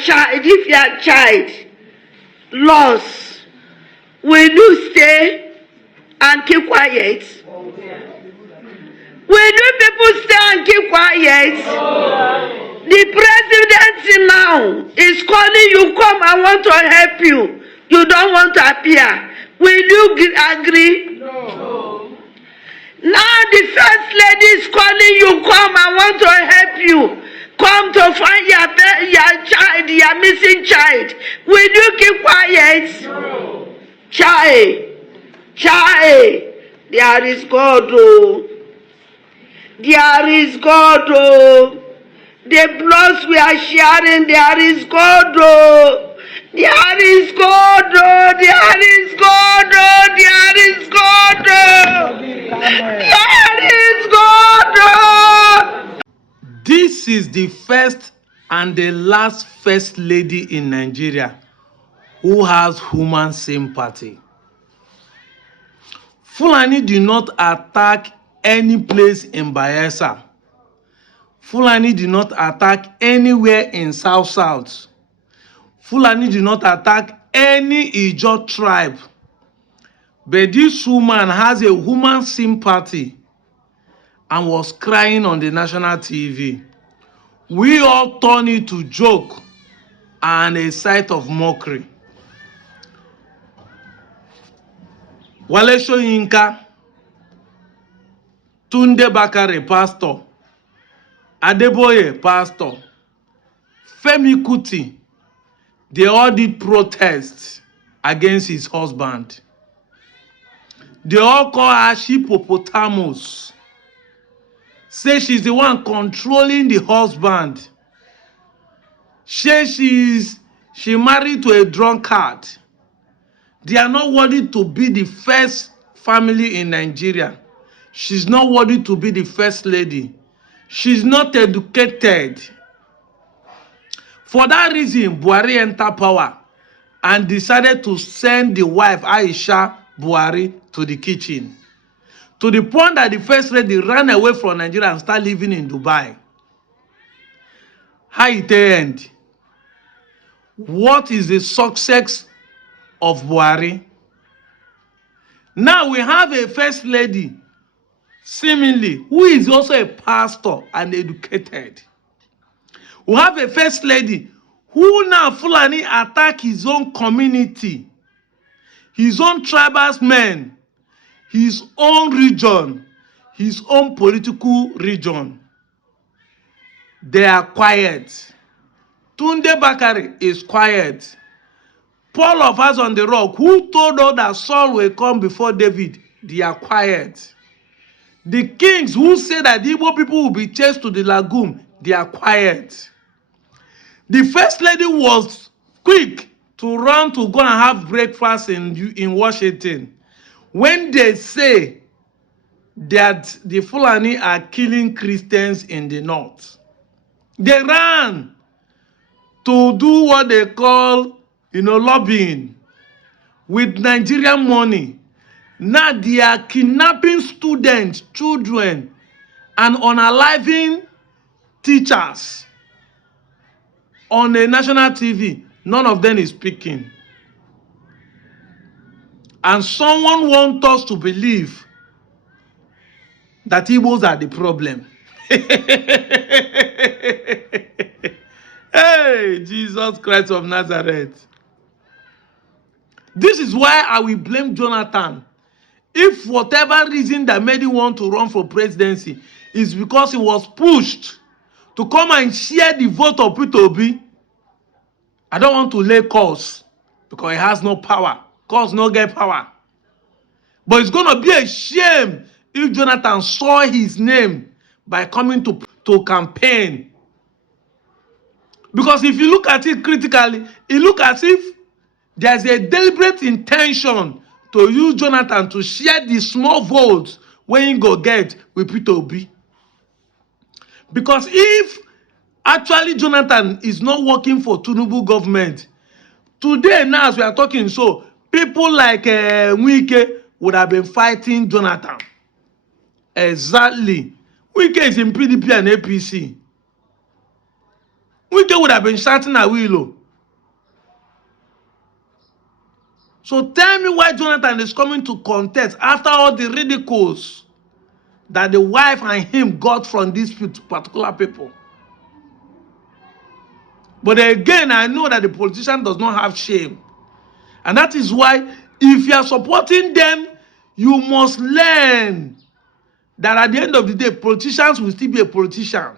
child lost, will you stay and keep quiet? Will you people stay and keep quiet? The presidency now is calling you, come, I want to help you. You don't want to appear. Will you agree? No. Now the first lady is calling you, come, I want to help you. Come to find your child, your missing child. Will you keep quiet? No. Child, there is God, oh. There is God, oh. The bloods we are sharing, there is God, oh. There is God, oh. There is God, oh. There is God, oh. There is God, oh. This is the first and the last first lady in Nigeria who has human sympathy. Fulani do not attack any place in Bayelsa. Fulani do not attack anywhere in South. Fulani do not attack any Ijaw tribe. But this woman has a human sympathy and was crying on the national TV. We all turn it to joke and a sight of mockery. Wale Soyinka, Tunde Bakare, pastor. Adeboye, pastor. Femi Kuti, they all did protests against his husband. They all call her hippopotamus. Say she's the one controlling the husband. Say she married to a drunkard. They are not worthy to be the first family in Nigeria. She's not worthy to be the first lady. She's not educated. For that reason, Buhari entered power and decided to send the wife, Aisha Buhari, to the kitchen. To the point that the first lady ran away from Nigeria and started living in Dubai. How it end? What is the success of Buhari? Now we have a first lady, seemingly, who is also a pastor and educated. We have a first lady who now Fulani attack his own community, his own tribesmen, his own region, his own political region. They are quiet. Tunde Bakare is quiet. Paul of Us on the Rock, who told us that Saul will come before David, they are quiet. The kings who say that the Igbo people will be chased to the lagoon, they are quiet. The first lady was quick to run to go and have breakfast in Washington. When they say that the Fulani are killing Christians in the north, they ran to do what they call, lobbying with Nigerian money. Now they are kidnapping students, children, and unaliving teachers on a national TV. None of them is speaking. And someone wants us to believe that Igbos are the problem. Hey, Jesus Christ of Nazareth. This is why I will blame Jonathan. If whatever reason that made him want to run for presidency is because he was pushed to come and share the vote of Peter Obi, I don't want to lay cause because he has no power. Cause no get power. But it's going to be a shame if Jonathan saw his name by coming to campaign. Because if you look at it critically, it looks as if there's a deliberate intention to use Jonathan to share the small votes when you go get with Peter Obi. Because if actually Jonathan is not working for Tinubu government, today now as we are talking, so people like Wike would have been fighting Jonathan. Exactly. Wike is in PDP and APC. Wike would have been shouting at Willow. So tell me why Jonathan is coming to contest after all the ridicules that the wife and him got from these particular people. But again, I know that the politician does not have shame. And that is why, if you are supporting them, you must learn that at the end of the day, politicians will still be a politician.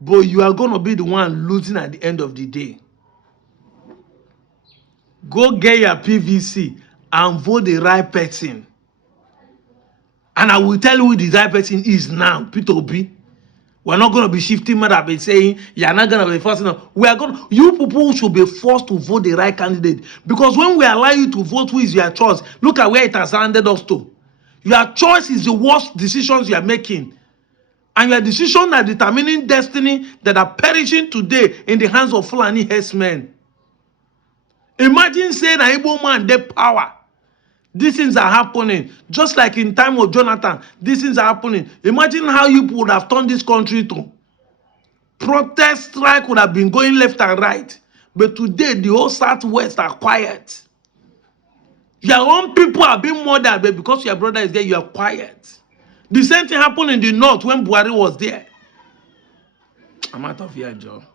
But you are going to be the one losing at the end of the day. Go get your PVC and vote the right person. And I will tell you who the right person is now, Peter Obi. We're not going to be shifting mother and saying you're not going to be forced. We are going. You people should be forced to vote the right candidate, because when we allow you to vote who is your choice, look at where it has landed us to. Your choice is the worst decisions you are making, and your decisions are determining destiny that are perishing today in the hands of Fulani herdsmen. Imagine saying an Igbo man their power. These things are happening. Just like in time of Jonathan, these things are happening. Imagine how you would have turned this country to. Protest strike would have been going left and right. But today, the whole Southwest are quiet. Your own people are being murdered, but because your brother is there, you are quiet. The same thing happened in the North when Buhari was there. I'm out of here, Joe.